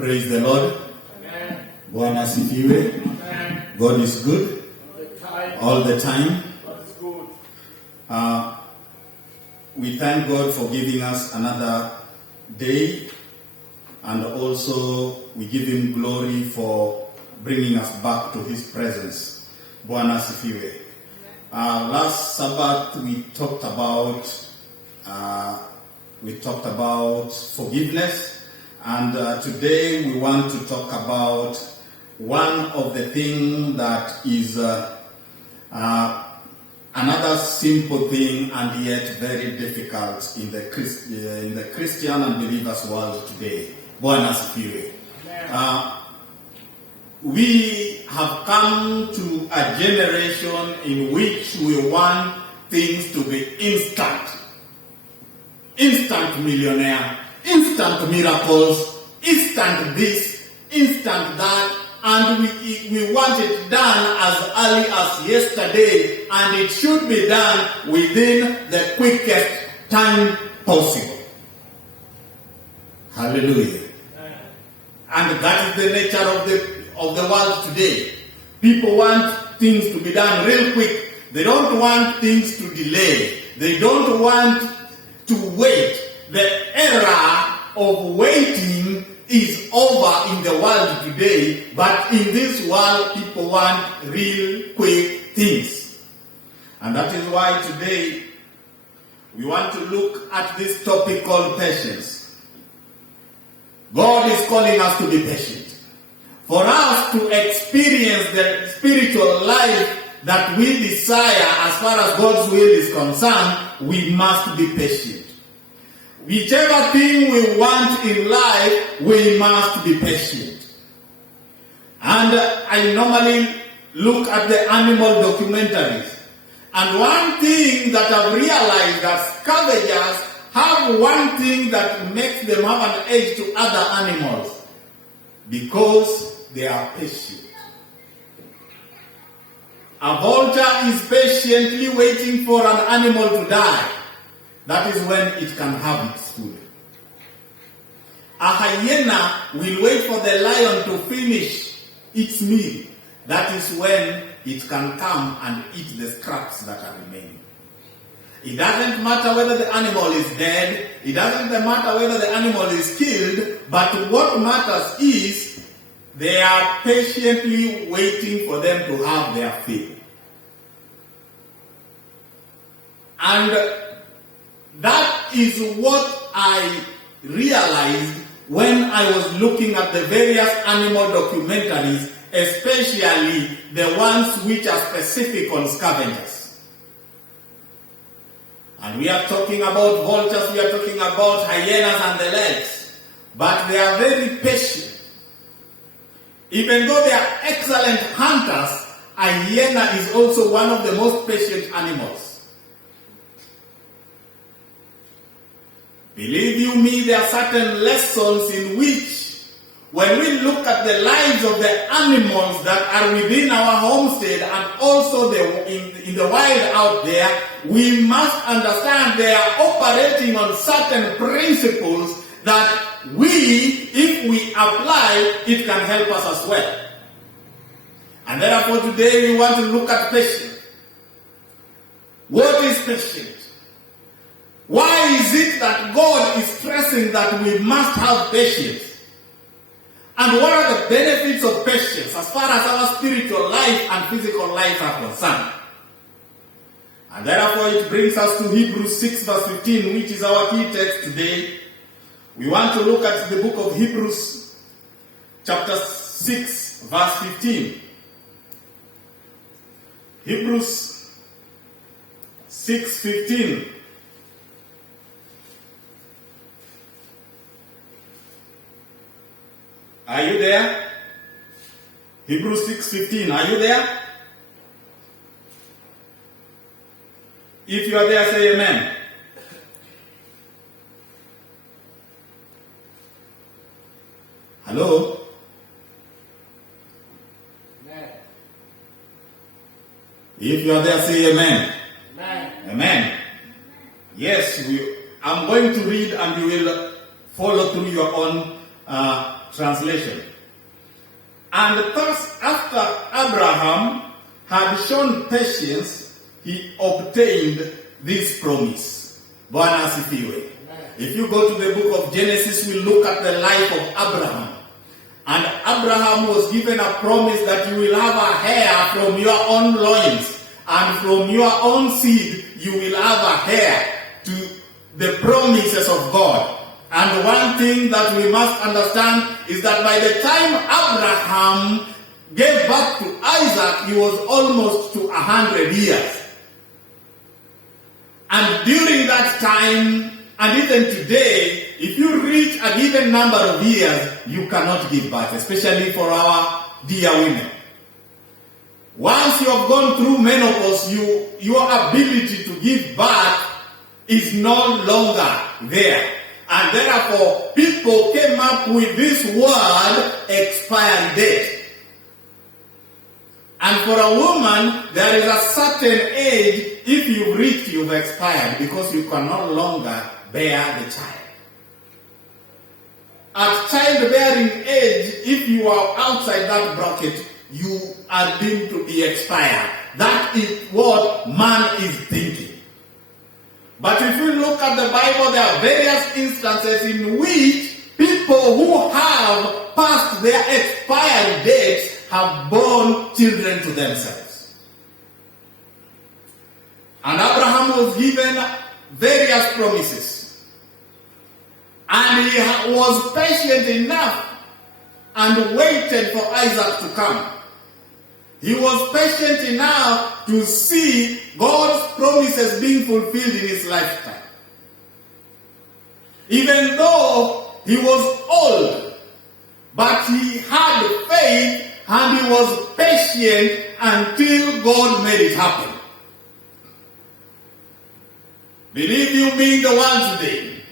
Praise the Lord. Amen. Bwana asifiwe. Amen. God is good all the time. God is good. We thank God for giving us another day, and also we give Him glory for bringing us back to His presence. Bwana asifiwe. Last Sabbath we talked about forgiveness, and today we want to talk about one of the things that is another simple thing and yet very difficult in the Christian and believers world today. Bwana asifiwe. We have come to a generation in which we want things to be instant. Instant millionaire, instant miracles, instant this, instant that, and we want it done as early as yesterday, and it should be done within the quickest time possible. Hallelujah. And that is the nature of the world today. People want things to be done real quick. They don't want things to delay. They don't want to wait. The era of waiting is over in the world today, but in this world people want real quick things. And that is why today we want to look at this topic called patience. God is calling us to be patient. For us to experience the spiritual life that we desire as far as God's will is concerned, we must be patient. Whichever thing we want in life, we must be patient. And I normally look at the animal documentaries. And one thing that I've realized that scavengers have one thing that makes them have an edge to other animals. Because they are patient. A vulture is patiently waiting for an animal to die. That is when it can have its food. A hyena will wait for the lion to finish its meal. That is when it can come and eat the scraps that are remaining. It doesn't matter whether the animal is dead. It doesn't matter whether the animal is killed. But what matters is they are patiently waiting for them to have their fill. And that is what I realized when I was looking at the various animal documentaries, especially the ones which are specific on scavengers. And we are talking about vultures, we are talking about hyenas and the legs. But they are very patient. Even though they are excellent hunters, a hyena is also one of the most patient animals. Believe you me, there are certain lessons in which, when we look at the lives of the animals that are within our homestead and also in the wild out there, we must understand they are operating on certain principles that we, if we apply, it can help us as well. And therefore today we want to look at patience. What is patience? Why is it that God is stressing that we must have patience? And what are the benefits of patience as far as our spiritual life and physical life are concerned? And therefore it brings us to Hebrews 6 verse 15, which is our key text today. We want to look at the book of Hebrews, chapter 6, verse 15. Hebrews 6:15. Are you there? Hebrews 6:15. Are you there? If you are there, say amen. Hello? Amen. If you are there, say amen. Amen. Amen. Yes, I'm going to read and you will follow through your own translation. And thus, after Abraham had shown patience, he obtained this promise. Bwana asifiwe. If you go to the book of Genesis, we look at the life of Abraham. And Abraham was given a promise that you will have a heir from your own loins. And from your own seed, you will have a heir to the promises of God. And one thing that we must understand is that by the time Abraham gave birth to Isaac, he was almost to 100 years. And during that time, and even today, if you reach a given number of years, you cannot give birth, especially for our dear women. Once you have gone through menopause, your ability to give birth is no longer there. And therefore, people came up with this word, expiry date. And for a woman, there is a certain age, if you've reached, you've expired, because you can no longer bear the child. At childbearing age, if you are outside that bracket, you are deemed to be expired. That is what man is thinking. But if you look at the Bible, there are various instances in which people who have passed their expiry dates have born children to themselves. And Abraham was given various promises. And he was patient enough and waited for Isaac to come. He was patient enough to see God's promises being fulfilled in his lifetime. Even though he was old, but he had faith and he was patient until God made it happen. Believe you me in the world today,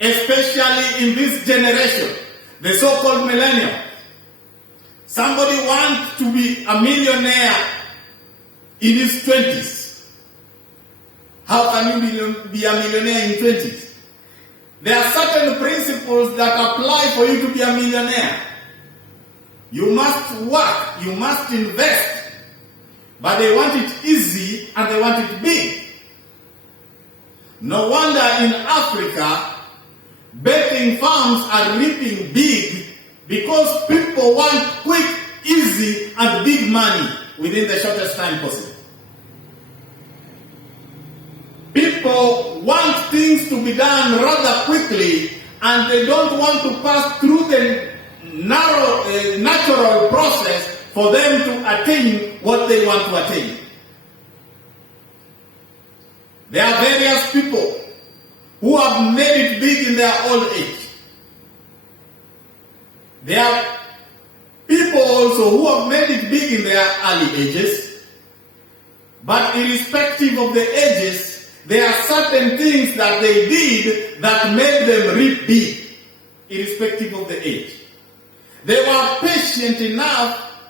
especially in this generation, the so-called millennium, somebody wants to be a millionaire in his 20s. How can you be a millionaire in 20s? There are certain principles that apply for you to be a millionaire. You must work, you must invest, but they want it easy and they want it big. No wonder in Africa, betting farms are reaping big because people want quick, easy, and big money within the shortest time possible. People want things to be done rather quickly, and they don't want to pass through the natural process for them to attain what they want to attain. There are various people who have made it big in their old age. There are people also who have made it big in their early ages. But irrespective of the ages, there are certain things that they did that made them reap big, irrespective of the age. They were patient enough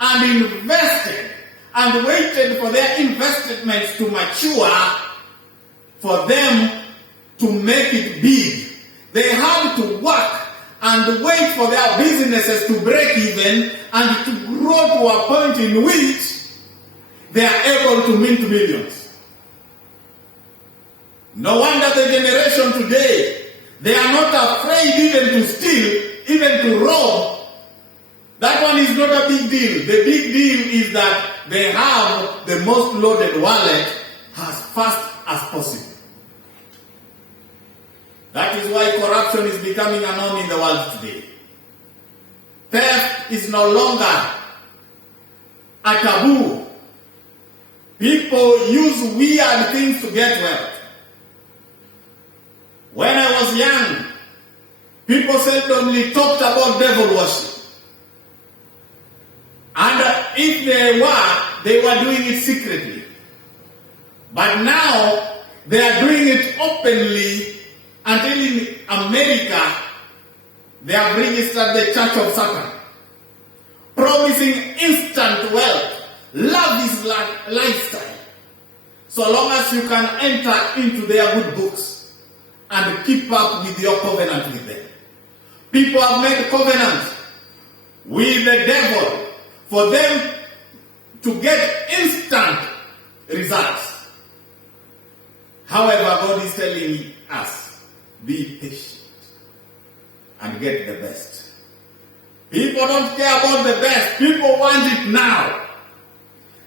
and invested and waited for their investments to mature for them to make it big. They had to work and wait for their businesses to break even and to grow to a point in which they are able to mint millions. No wonder the generation today, they are not afraid even to steal, even to rob. That one is not a big deal. The big deal is that they have the most loaded wallet as fast as possible. That is why corruption is becoming a norm in the world today. Theft is no longer a taboo. People use weird things to get wealth. When I was young, people seldomly talked about devil worship. And if they were doing it secretly. But now, they are doing it openly until in America, they have registered the Church of Satan, promising instant wealth, lavish lifestyle, so long as you can enter into their good books and keep up with your covenant with them. People have made covenants with the devil for them to get instant results. However, God is telling us, be patient and get the best. People don't care about the best. People want it now.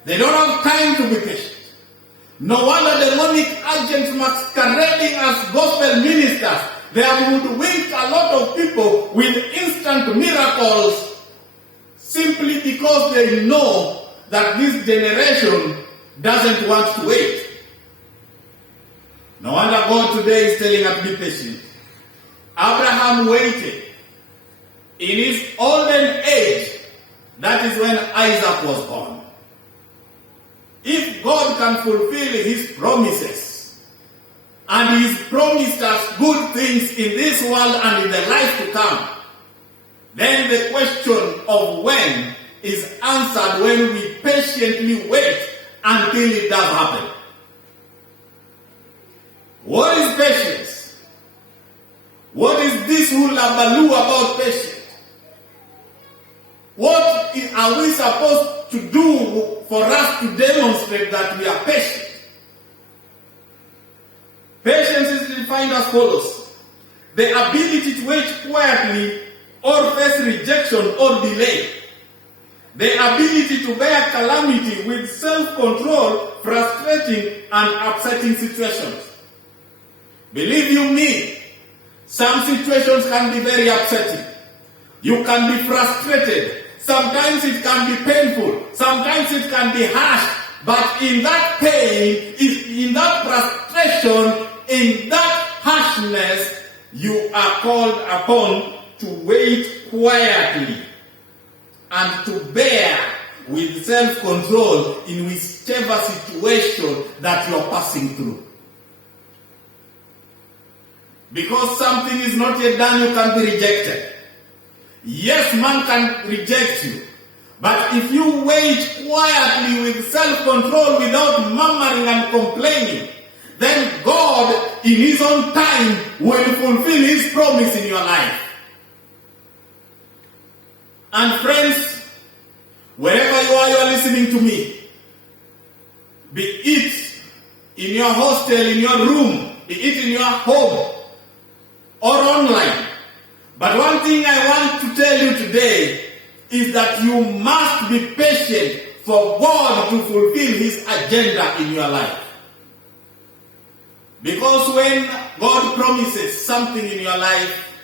They don't have time to be patient. No wonder demonic agents masquerading as gospel ministers, they have hoodwinked a lot of people with instant miracles simply because they know that this generation doesn't want to wait. No wonder God today is telling us, be patient. Abraham waited. In his olden age, that is when Isaac was born. If God can fulfill his promises, and he's promised us good things in this world and in the life to come, then the question of when is answered when we patiently wait until it does happen. What is patience? What is this hullabaloo about patience? What are we supposed to do for us to demonstrate that we are patient? Patience is defined as follows: the ability to wait quietly or face rejection or delay. The ability to bear calamity with self-control, frustrating and upsetting situations. Believe you me, some situations can be very upsetting. You can be frustrated. Sometimes it can be painful. Sometimes it can be harsh. But in that pain, in that frustration, in that harshness, you are called upon to wait quietly and to bear with self-control in whichever situation that you are passing through. Because something is not yet done, you can be rejected. Yes, man can reject you. But if you wait quietly with self-control without murmuring and complaining, then God, in his own time, will fulfill his promise in your life. And friends, wherever you are listening to me, be it in your hostel, in your room, be it in your home, or online. But one thing I want to tell you today is that you must be patient for God to fulfill his agenda in your life. Because when God promises something in your life,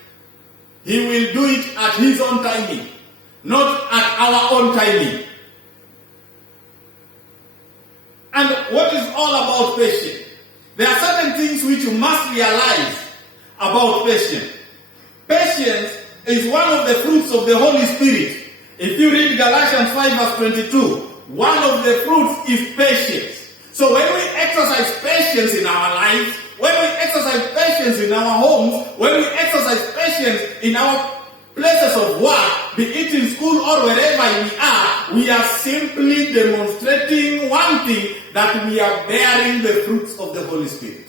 he will do it at his own timing, not at our own timing. And what is all about patience? There are certain things which you must realize about patience. Patience is one of the fruits of the Holy Spirit. If you read Galatians 5 verse 22, one of the fruits is patience. So when we exercise patience in our lives, when we exercise patience in our homes, when we exercise patience in our places of work, be it in school or wherever we are simply demonstrating one thing, that we are bearing the fruits of the Holy Spirit.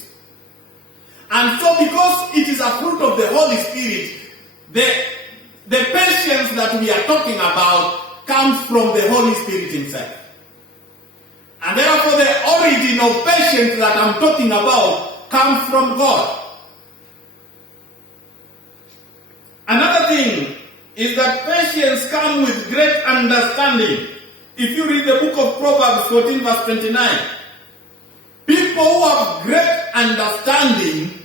And so because it is a fruit of the Holy Spirit, the patience that we are talking about comes from the Holy Spirit himself. And therefore the origin of patience that I'm talking about comes from God. Another thing is that patience comes with great understanding. If you read the book of Proverbs 14 verse 29, people who have great understanding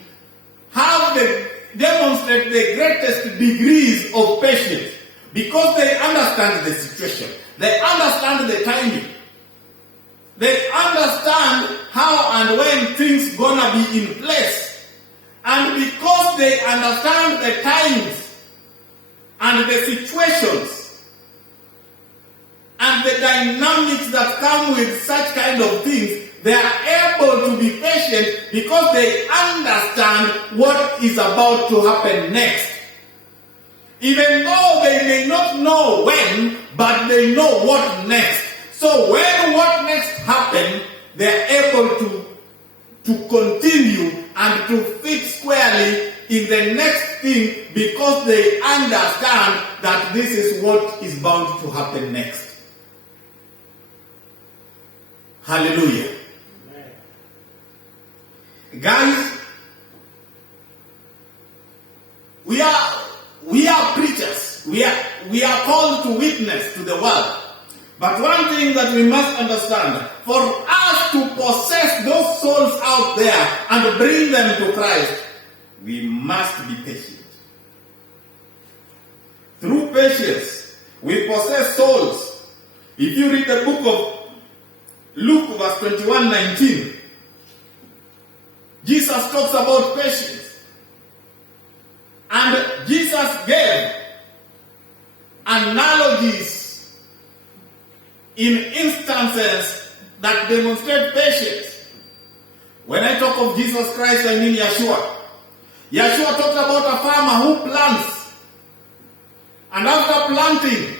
demonstrate the greatest degrees of patience because they understand the situation. They understand the timing. They understand how and when things gonna be in place. And because they understand the times and the situations and the dynamics that come with such kind of things, they are able to be patient because they understand what is about to happen next. Even though they may not know when, but they know what next. So when what next happens, they are able to continue and to fit squarely in the next thing because they understand that this is what is bound to happen next. Hallelujah. Amen. Guys, we are preachers. We are called to witness to the world. But one thing that we must understand, for us to possess those souls out there and bring them to Christ, we must be patient. Through patience, we possess souls. If you read the book of Luke verse 21:19, Jesus talks about patience. And Jesus gave analogies in instances that demonstrate patience. When I talk of Jesus Christ, I mean Yeshua. Yeshua talked about a farmer who plants. And after planting,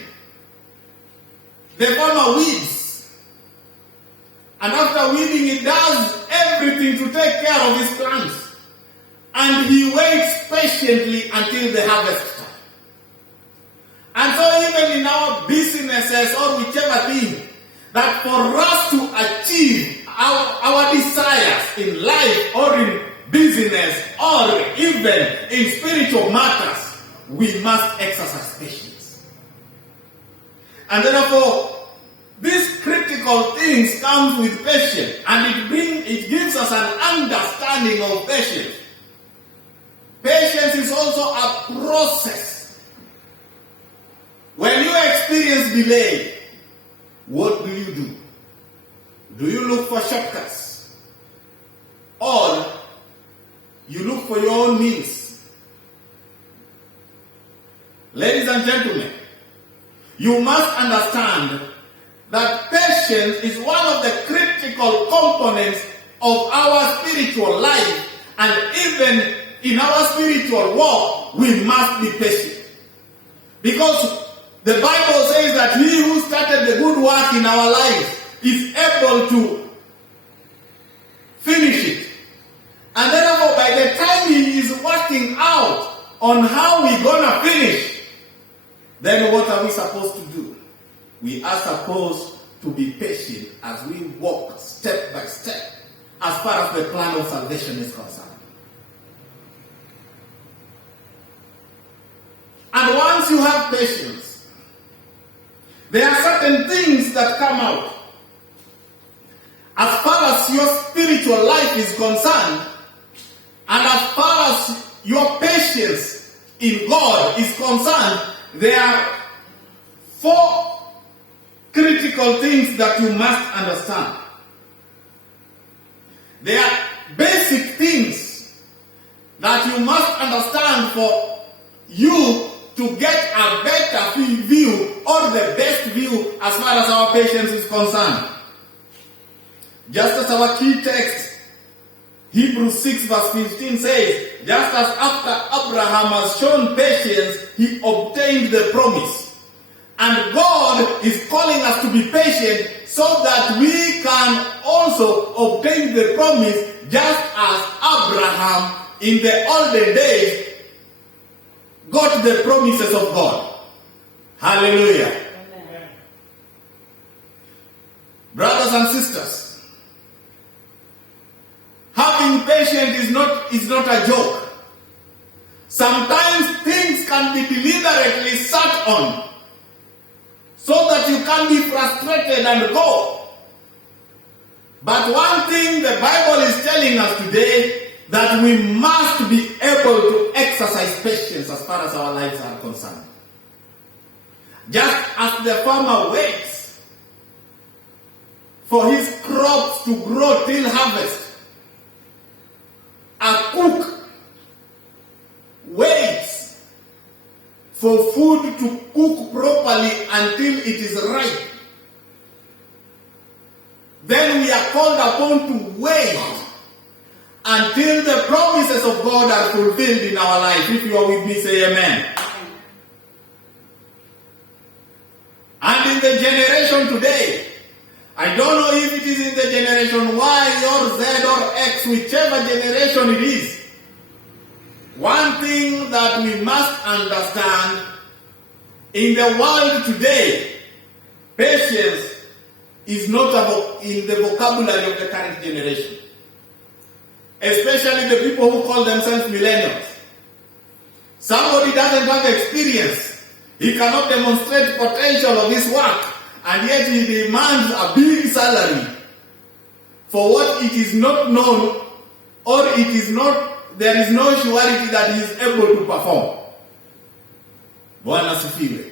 the farmer weeds. And after weeding, he does everything to take care of his plants. And he waits patiently until the harvest time. And so even in our businesses or whichever thing, that for us to achieve our desires in life or in business or even in spiritual matters, we must exercise patience. And therefore, these critical things come with patience, and it gives us an understanding of patience. Patience is also a process. When you experience delay, what do you do? Do you look for shortcuts? Or you look for your own means? Ladies and gentlemen, you must understand that patience is one of the critical components of our spiritual life, and even in our spiritual walk, we must be patient. Because the Bible says that he who started the good work in our lives is able to finish it. And therefore, by the time he is working out on how we're gonna finish, then what are we supposed to do? We are supposed to be patient as we walk step by step as far as the plan of salvation is concerned. And once you have patience, there are certain things that come out. As far as your spiritual life is concerned, and as far as your patience in God is concerned, there are 4 critical things that you must understand. There are basic things that you must understand for you to get a better view or the best view as far as our patience is concerned. Just as our key text, Hebrews 6 verse 15 says, just as after Abraham has shown patience, he obtained the promise. And God is calling us to be patient so that we can also obtain the promise, just as Abraham in the olden days got the promises of God. Hallelujah. Amen. Brothers and sisters, having patience is not a joke. Sometimes things can be deliberately sat on so that you can be frustrated and go. But one thing the Bible is telling us today, that we must be able to exercise patience as far as our lives are concerned. Just as the farmer waits for his crops to grow till harvest, a cook waits for food to cook properly until it is ripe. Then we are called upon to wait until the promises of God are fulfilled in our life. If you are with me, say amen. And in the generation today, I don't know if it is in the generation Y or Z or X, whichever generation it is, One thing that we must understand, in the world today, patience is not in the vocabulary of the current generation. Especially the people who call themselves millennials. Somebody doesn't have experience. He cannot demonstrate potential of his work, and yet he demands a big salary for what it is not known, or there is no surety that he is able to perform. Bwana sifiwe.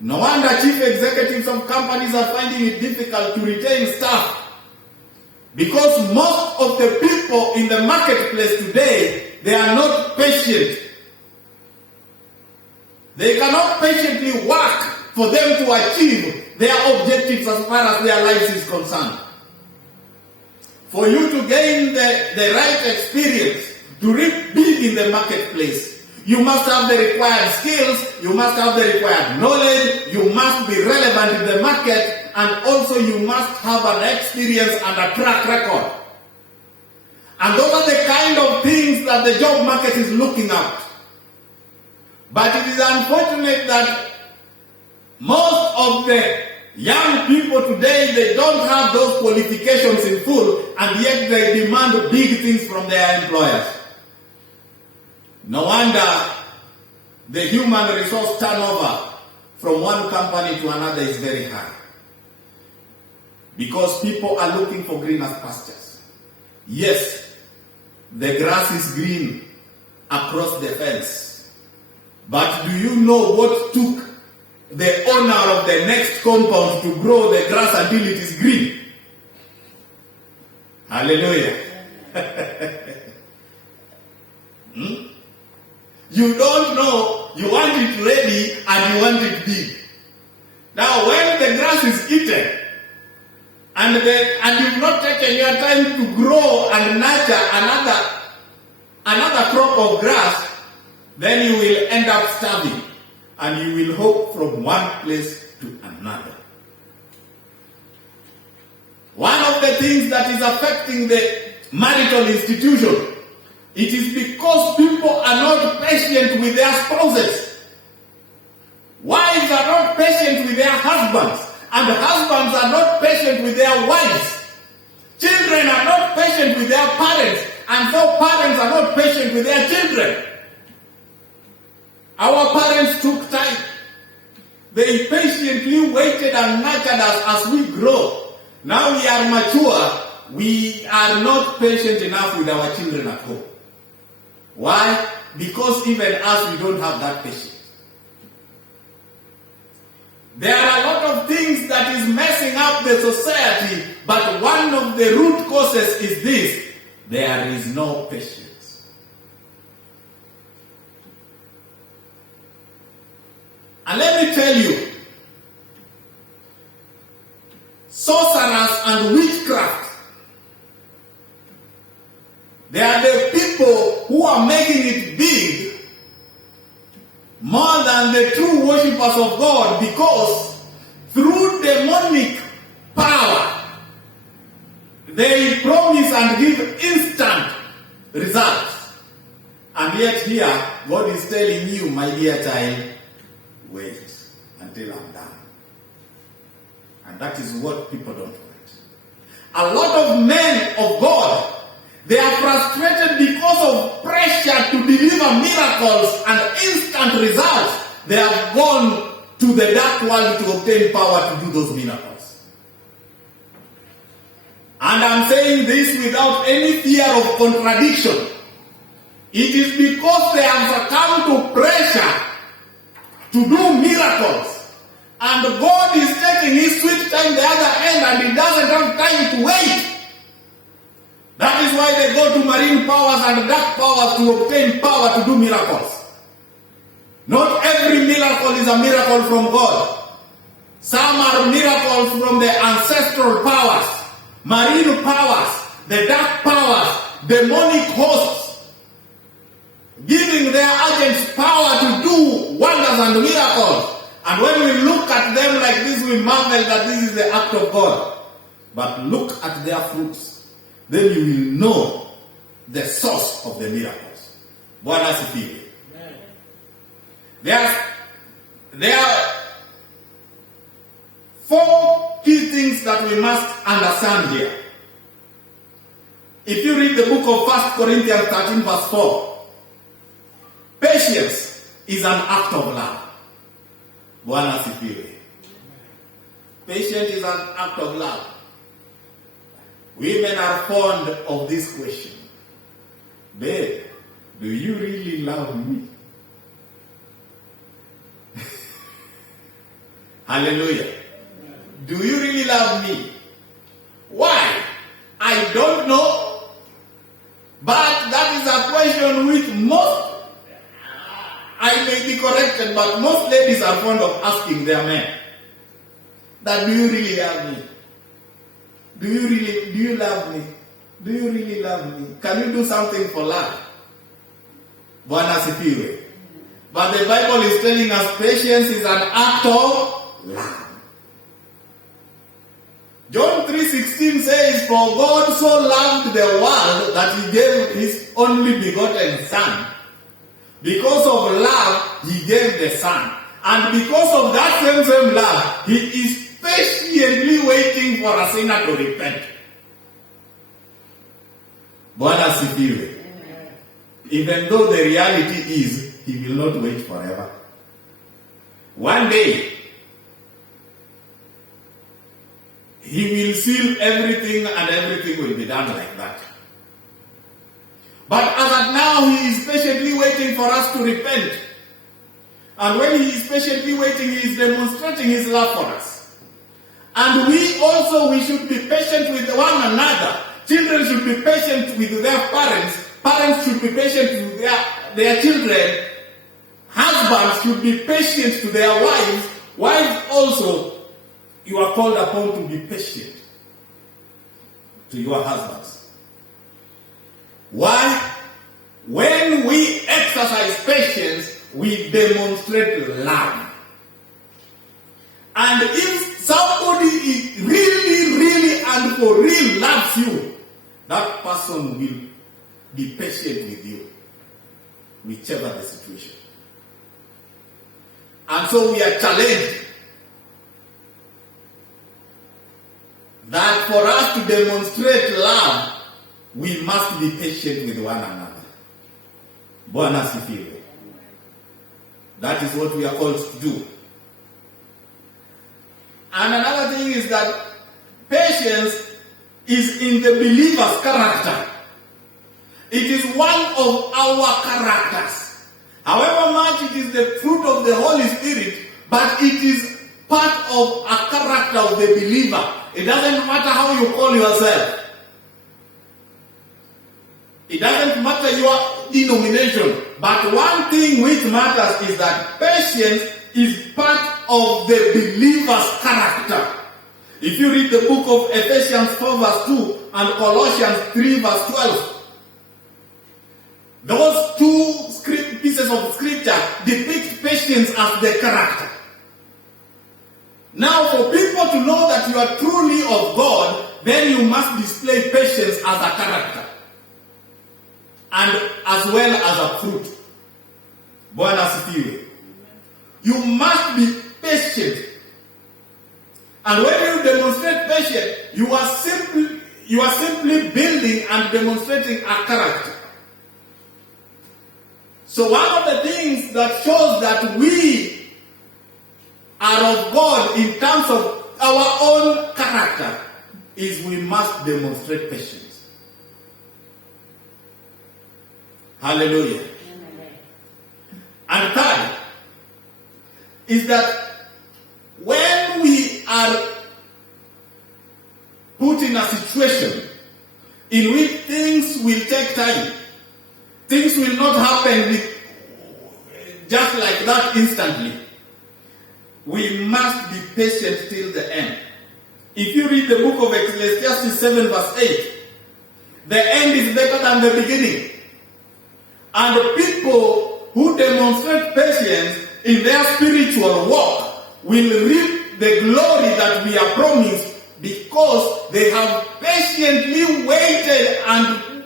No wonder chief executives of companies are finding it difficult to retain staff, because most of the people in the marketplace today, they are not patient. They cannot patiently work for them to achieve their objectives as far as their lives is concerned. For you to gain the right experience, to reap big in the marketplace, you must have the required skills, you must have the required knowledge, you must be relevant in the market, and also you must have an experience and a track record. And those are the kind of things that the job market is looking at. But it is unfortunate that most of the young people today, they don't have those qualifications in full, and yet they demand big things from their employers. No wonder the human resource turnover from one company to another is very high. Because people are looking for greener pastures. Yes, the grass is green across the fence. But do you know what took the owner of the next compound to grow the grass until it is green? Hallelujah. You don't know, you want it ready and you want it big. Now when the grass is eaten, and you've not taken your time to grow and nurture another crop of grass, then you will end up starving, and you will hop from one place to another. One of the things that is affecting the marital institution, it is because people are not patient with their spouses. Wives are not patient with their husbands, and husbands are not patient with their wives. Children are not patient with their parents, and so parents are not patient with their children. Our parents took time. They patiently waited and nurtured us as we grow. Now we are mature. We are not patient enough with our children at home. Why? Because even us, we don't have that patience. There are a lot of things that is messing up the society, but one of the root causes is this: there is no patience. And let me tell you, sorcerers and witchcraft, they are the people who are making it big more than the true worshippers of God, because through demonic power, they promise and give instant results. And yet here, God is telling you, my dear child, wait until I'm done. And that is what people don't want. A lot of men of God, they are frustrated because of pressure to deliver miracles and instant results. They have gone to the dark world to obtain power to do those miracles. And I'm saying this without any fear of contradiction. It is because they have succumbed to pressure to do miracles. And God is taking his sweet time the other end, and he doesn't have time to wait. That is why they go to marine powers and dark powers to obtain power to do miracles. Not every miracle is a miracle from God. Some are miracles from the ancestral powers, marine powers, the dark powers, demonic hosts, giving their agents power to do wonders and miracles. And when we look at them like this, we marvel that this is the act of God. But look at their fruits. Then you will know the source of the miracles. Bwana asifiwe. Amen. There are 4 key things that we must understand here. If you read the book of 1 Corinthians 13 verse 4, patience is an act of love. Bwana asifiwe. Patience is an act of love. Women are fond of this question. Babe, do you really love me? Hallelujah. Do you really love me? Why? I don't know. But that is a question which I may be corrected, but most ladies are fond of asking their men. That do you really love me? Do you love me? Do you really love me? Can you do something for love? Bwana asifiwe. But the Bible is telling us patience is an act of love. John 3:16 says, for God so loved the world that he gave his only begotten Son. Because of love, he gave the Son. And because of that same love, he is patiently waiting for a sinner to repent. Bwana asifiwe. Even though the reality is, he will not wait forever. One day, he will seal everything and everything will be done like that. But as at now, he is patiently waiting for us to repent. And when he is patiently waiting, he is demonstrating his love for us. And we should be patient with one another. Children should be patient with their parents. Parents should be patient with their children. Husbands should be patient to their wives. Wives also, you are called upon to be patient to your husbands. Why? When we exercise patience, we demonstrate love. And if somebody really and for real loves you, that person will be patient with you, whichever the situation. And so we are challenged that for us to demonstrate love, we must be patient with one another. Bwana asifiwe. That is what we are called to do. And another thing is that patience is in the believer's character. It is one of our characters. However much it is the fruit of the Holy Spirit, but it is part of a character of the believer. It doesn't matter how you call yourself. It doesn't matter your denomination. But one thing which matters is that patience is part of the believer's character. If you read the book of Ephesians 4 verse 2 and Colossians 3 verse 12, those two pieces of scripture depict patience as the character. Now, for people to know that you are truly of God, then you must display patience as a character. And as well as a fruit. Bwana asifiwe. You must be patient. And when you demonstrate patience, you are simply building and demonstrating a character. So one of the things that shows that we are of God in terms of our own character is we must demonstrate patience. Hallelujah. Amen. And third is that when we are put in a situation in which things will take time, things will not happen just like that instantly, we must be patient till the end. If you read the book of Ecclesiastes 7 verse 8, the end is better than the beginning. And the people who demonstrate patience in their spiritual walk will reap the glory that we are promised because they have patiently waited and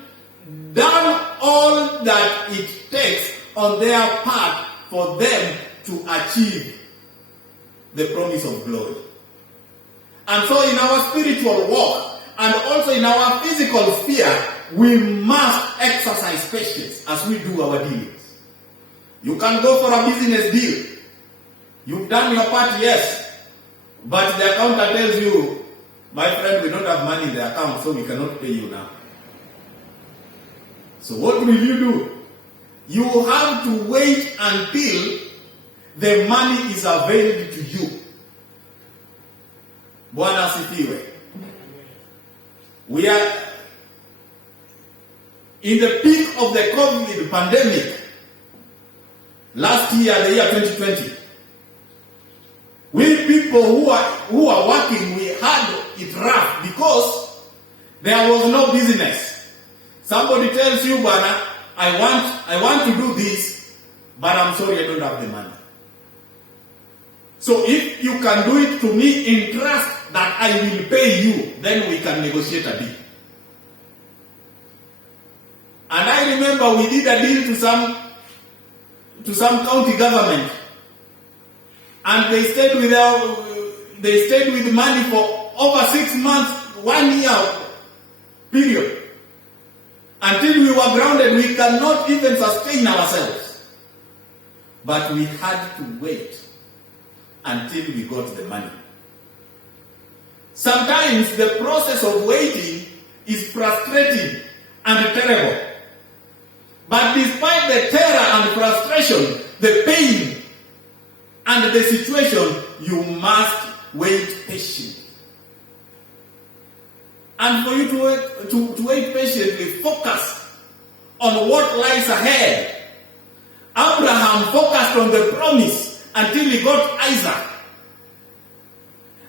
done all that it takes on their part for them to achieve the promise of glory. And so in our spiritual walk and also in our physical sphere, we must exercise patience as we do our dealings. You can go for a business deal. You've done your part, yes. But the accountant tells you, my friend, we don't have money in the account, so we cannot pay you now. So what will you do? You have to wait until the money is available to you. Bwana asifiwe. We are in the peak of the COVID pandemic. Last year, the year 2020. We people who are working, we had it rough because there was no business. Somebody tells you, Bwana, I want to do this, but I'm sorry, I don't have the money. So if you can do it to me in trust that I will pay you, then we can negotiate a deal. And I remember we did a deal to some county government, and they stayed with money for over 6 months, 1 year period. Until we were grounded, we cannot even sustain ourselves. But we had to wait until we got the money. Sometimes the process of waiting is frustrating and terrible. But despite the terror and frustration, the pain and the situation, you must wait patiently. And for you to wait patiently, focus on what lies ahead. Abraham focused on the promise until he got Isaac.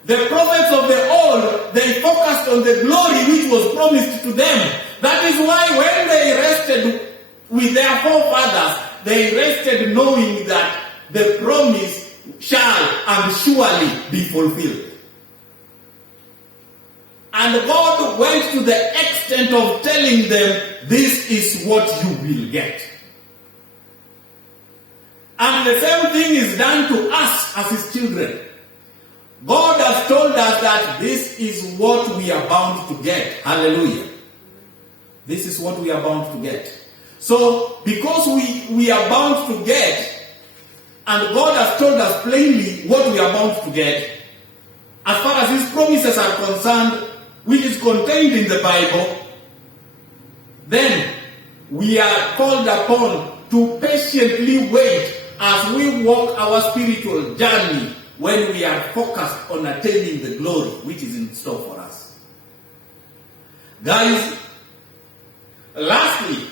The prophets of the old, they focused on the glory which was promised to them. That is why when they rested with their forefathers, they rested knowing that the promise shall and surely be fulfilled. And God went to the extent of telling them, this is what you will get. And the same thing is done to us as His children. God has told us that this is what we are bound to get. Hallelujah. This is what we are bound to get. So, because we are bound to get, and God has told us plainly what we are bound to get, as far as His promises are concerned, which is contained in the Bible, then we are called upon to patiently wait as we walk our spiritual journey when we are focused on attaining the glory which is in store for us. Guys, lastly,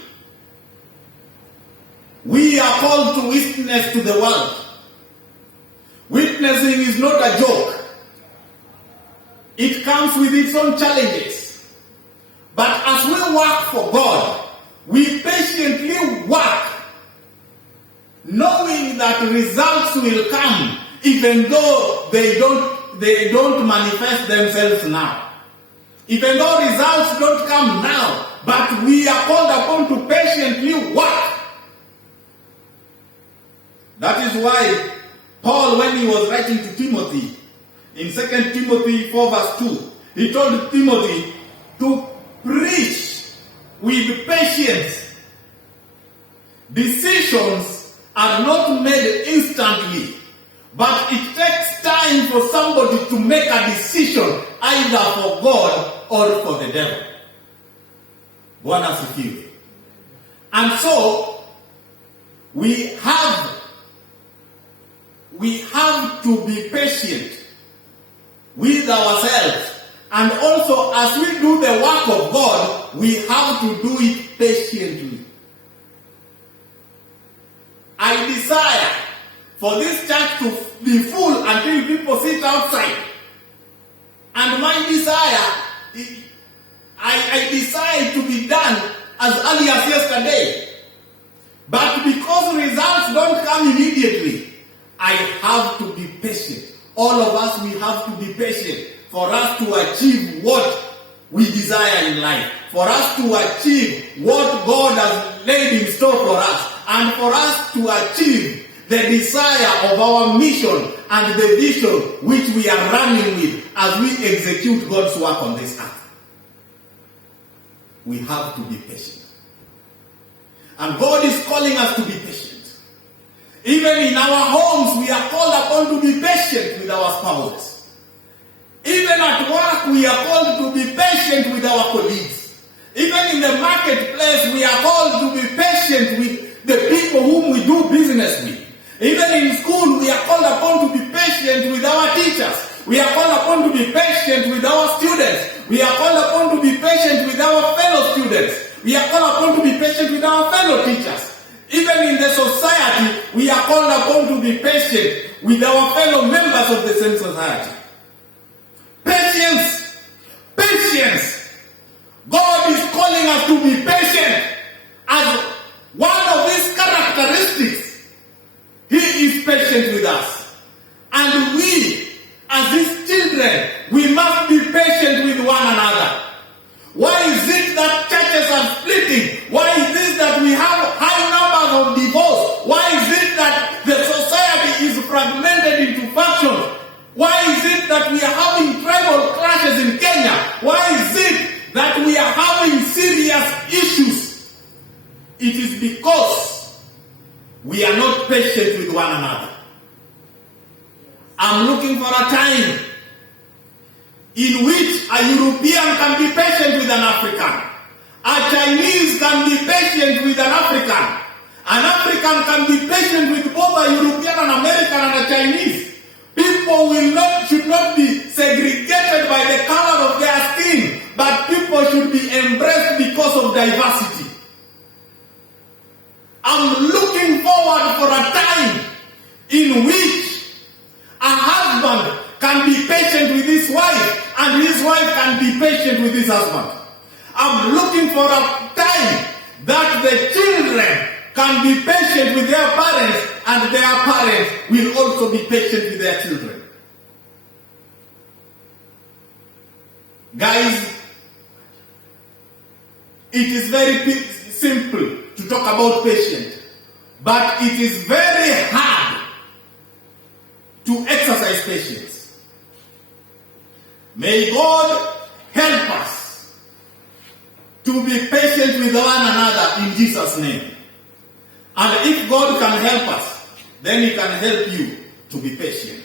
we are called to witness to the world. Witnessing is not a joke. It comes with its own challenges. But as we work for God, we patiently work, knowing that results will come, even though they don't manifest themselves now. Even though results don't come now, but we are called upon to patiently work. That is why Paul, when he was writing to Timothy, in 2 Timothy 4 verse 2, he told Timothy to preach with patience. Decisions are not made instantly, but it takes time for somebody to make a decision either for God or for the devil. Bwana asifiwe. And so, we have to be patient with ourselves. And also, as we do the work of God, we have to do it patiently. I desire for this church to be full until people sit outside. And my desire, I desire to be done as early as yesterday. But because results don't come immediately, I have to be patient. All of us, we have to be patient for us to achieve what we desire in life, for us to achieve what God has laid in store for us, and for us to achieve the desire of our mission and the vision which we are running with as we execute God's work on this earth. We have to be patient. And God is calling us to be patient. Even in our homes, we are called upon to be patient with our spouses. Even at work, we are called to be patient with our colleagues. Even in the marketplace, we are called to be patient with the people whom we do business with. Even in school, we are called upon to be patient with our teachers. We are called upon to be patient with our students. We are called upon to be patient with our fellow students. We are called upon to be patient with our fellow teachers. Even in the society, we are called upon to be patient with our fellow members of the same society. Patience. Patience. God is calling us to be patient. As one of his characteristics, he is patient with us. And we, as his children, we must be patient with one another. Why is it that churches are splitting? Why is it that we have high numbers of divorce? Why is it that the society is fragmented into factions? Why is it that we are having tribal clashes in Kenya? Why is it that we are having serious issues? It is because we are not patient with one another. I'm looking for a time in which a European can be patient with an African. A Chinese can be patient with an African. An African can be patient with both a European, an American, and a Chinese. People should not be segregated by the color of their skin, but people should be embraced because of diversity. I'm looking forward for a time in which a husband can be patient with his wife, and his wife can be patient with his husband. I'm looking for a time that the children can be patient with their parents, and their parents will also be patient with their children. Guys, it is very simple to talk about patience, but it is very hard to exercise patience. May God help us to be patient with one another in Jesus' name. And if God can help us, then he can help you to be patient.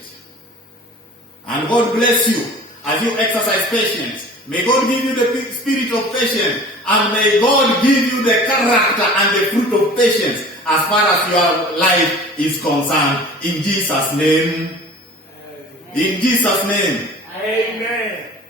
And God bless you as you exercise patience. May God give you the spirit of patience, and may God give you the character and the fruit of patience as far as your life is concerned. In Jesus' name. In Jesus' name. Amen.